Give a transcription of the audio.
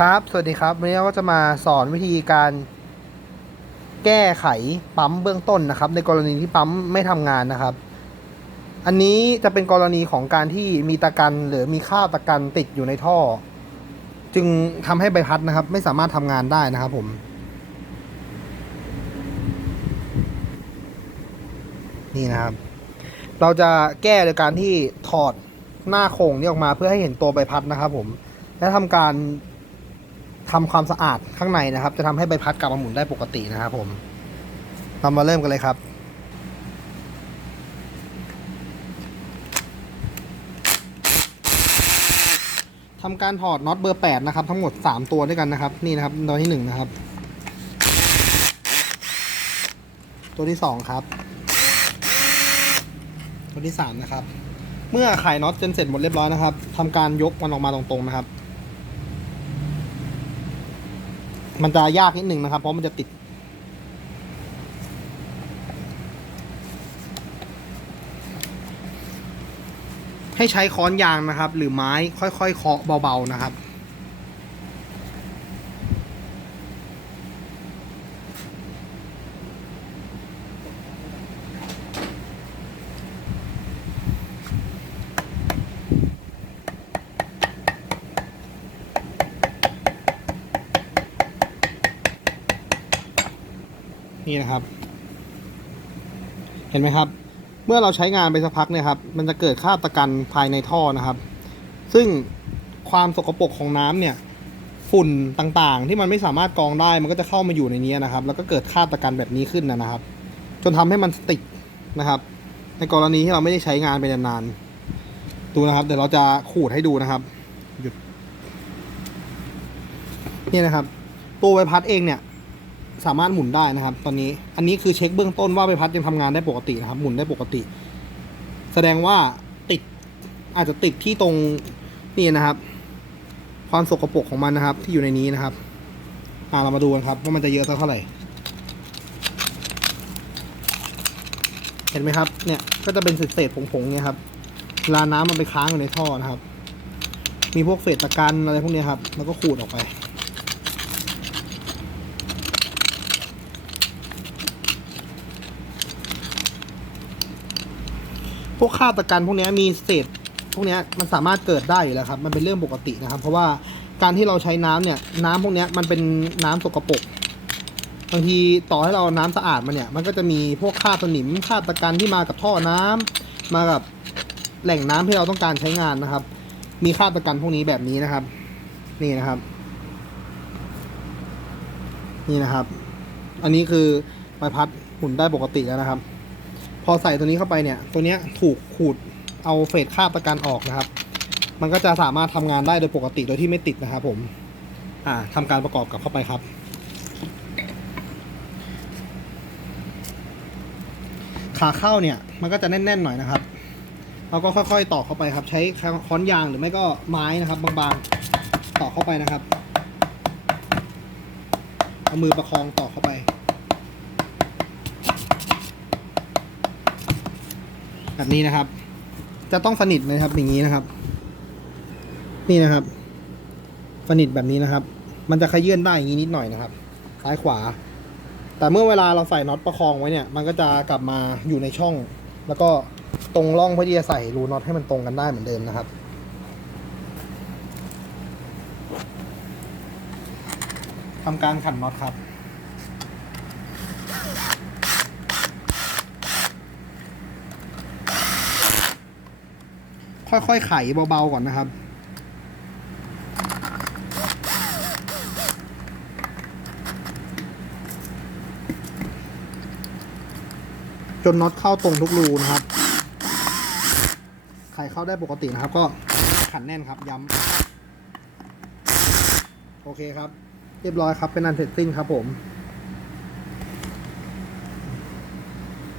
ครับ สวัสดีครับ วันนี้เราก็จะมาสอนวิธีการ แก้ไขปั๊มเบื้องต้นนะครับ ในกรณีที่ปั๊มไม่ทำงานนะครับ อันนี้จะเป็นกรณีของการที่มีตะกันหรือมีคราบตะกันติดอยู่ในท่อ จึงทำให้ใบพัดนะครับ ไม่สามารถทำงานได้นะครับผม นี่นะครับ เราจะแก้โดยการที่ถอดหน้าโครงนี้ออกมาเพื่อให้เห็นตัวใบพัดนะครับผมและทำการ ทำความสะอาดข้างในนะครับ จะทำให้ใบพัดกลับมาหมุนได้ปกตินะครับผมเรามาเริ่มกันเลยครับทำการถอดน็อตเบอร์8นะครับ ทั้งหมด 3 ตัวด้วยกันนะครับ นี่นะครับตัวที่1นะครับ ตัวที่ 2 ครับ ตัวที่ 3 นะครับ เมื่อไขน็อตจนเสร็จหมดเรียบร้อยนะครับทำการยกมันออกมาตรงๆนะครับ มันจะยากนิดหนึ่งนะครับ เพราะมันจะติด ให้ใช้ค้อนยางนะครับ หรือไม้ค่อยๆเคาะเบาๆนะครับ นี่นะครับ เห็นไหมครับ เมื่อเราใช้งานไปสักพักเนี่ยครับ มันจะเกิดคราบตะกันภายในท่อนะครับ ซึ่งความสกปรกของน้ำเนี่ย ฝุ่นต่างๆ ที่มันไม่สามารถกรองได้มันก็จะเข้ามาอยู่ในนี้นะครับ แล้วก็เกิดคราบตะกันแบบนี้ขึ้นนะครับ จนทำให้มันติดนะครับ ในกรณีที่เราไม่ได้ใช้งานไปนานๆดูนะครับเดี๋ยวเราจะขูดให้ดูนะครับหยุดนี่นะครับ ตัวใบพัดเองเนี่ย สามารถหมุนได้นะครับ ตอนนี้อันนี้คือเช็คเบื้องต้นว่าใบพัดยังทำงานได้ปกตินะครับ หมุนได้ปกติ แสดงว่าติดอาจจะติดที่ตรงนี่นะครับ ความสกปรกของมันนะครับ ที่อยู่ในนี้นะครับอ่าเรามาดูกันครับว่ามันจะเยอะสักเท่าไหร่เห็นไหมครับ เนี่ย ก็จะเป็นเศษๆผงๆเนี่ยครับเวลาน้ำมันไปค้างอยู่ในท่อนะครับ มีพวกเศษตะกันอะไรพวกนี้ครับ แล้วก็ขูดออกไป พวกค่าตะกันพวกนี้มีเศษพวกนี้มันสามารถเกิดได้อยู่แล้วครับ มันเป็นเรื่องปกตินะครับ เพราะว่าการที่เราใช้น้ำเนี่ย น้ำพวกนี้มันเป็นน้ำสกปรกบางทีต่อให้เราน้ำสะอาดมาเนี่ย มันก็จะมีพวกคราบสนิมคราบตะกันที่มากับท่อน้ำมากับแหล่งน้ำที่เราต้องการใช้งานนะครับ มีคราบตะกันพวกนี้แบบนี้นะครับ นี่นะครับ นี่นะครับ อันนี้คือใบพัดหมุนได้ปกติแล้วนะครับ พอใส่ตัวนี้เข้าไปเนี่ย ตัวนี้ถูกขูดเอาเศษคราบตะกันออกนะครับ มันก็จะสามารถทำงานได้โดยปกติโดยที่ไม่ติดนะครับผมอ่าทำการประกอบกับเข้าไปครับ ขาเข้าเนี่ยมันก็จะแน่นๆหน่อยนะครับเราก็ค่อยๆตอกเข้าไปครับ ใช้ค้อนยางหรือไม่ก็ไม้นะครับ บางๆตอกเข้าไปนะครับเอามือประคองตอกเข้าไป แบบนี้นะครับ จะต้องสนิทเลยครับอย่างนี้นะครับ นี่นะครับ สนิทแบบนี้นะครับ มันจะขยื่นได้อย่างนี้นิดหน่อยนะครับ ซ้ายขวา แต่เมื่อเวลาเราใส่น็อตประคองไว้เนี่ย มันก็จะกลับมาอยู่ในช่อง แล้วก็ตรงร่องเพื่อที่จะใส่รูน็อตให้มันตรงกันได้เหมือนเดิมนะครับทำการขันน็อตครับ ค่อยๆไขเบาๆก่อนนะครับ จนน็อตเข้าตรงทุกรูนะครับ ไขเข้าได้ปกตินะครับ ก็ขันแน่นครับย้ำโอเคครับ เรียบร้อยครับเป็นอันเสร็จสิ้นครับผม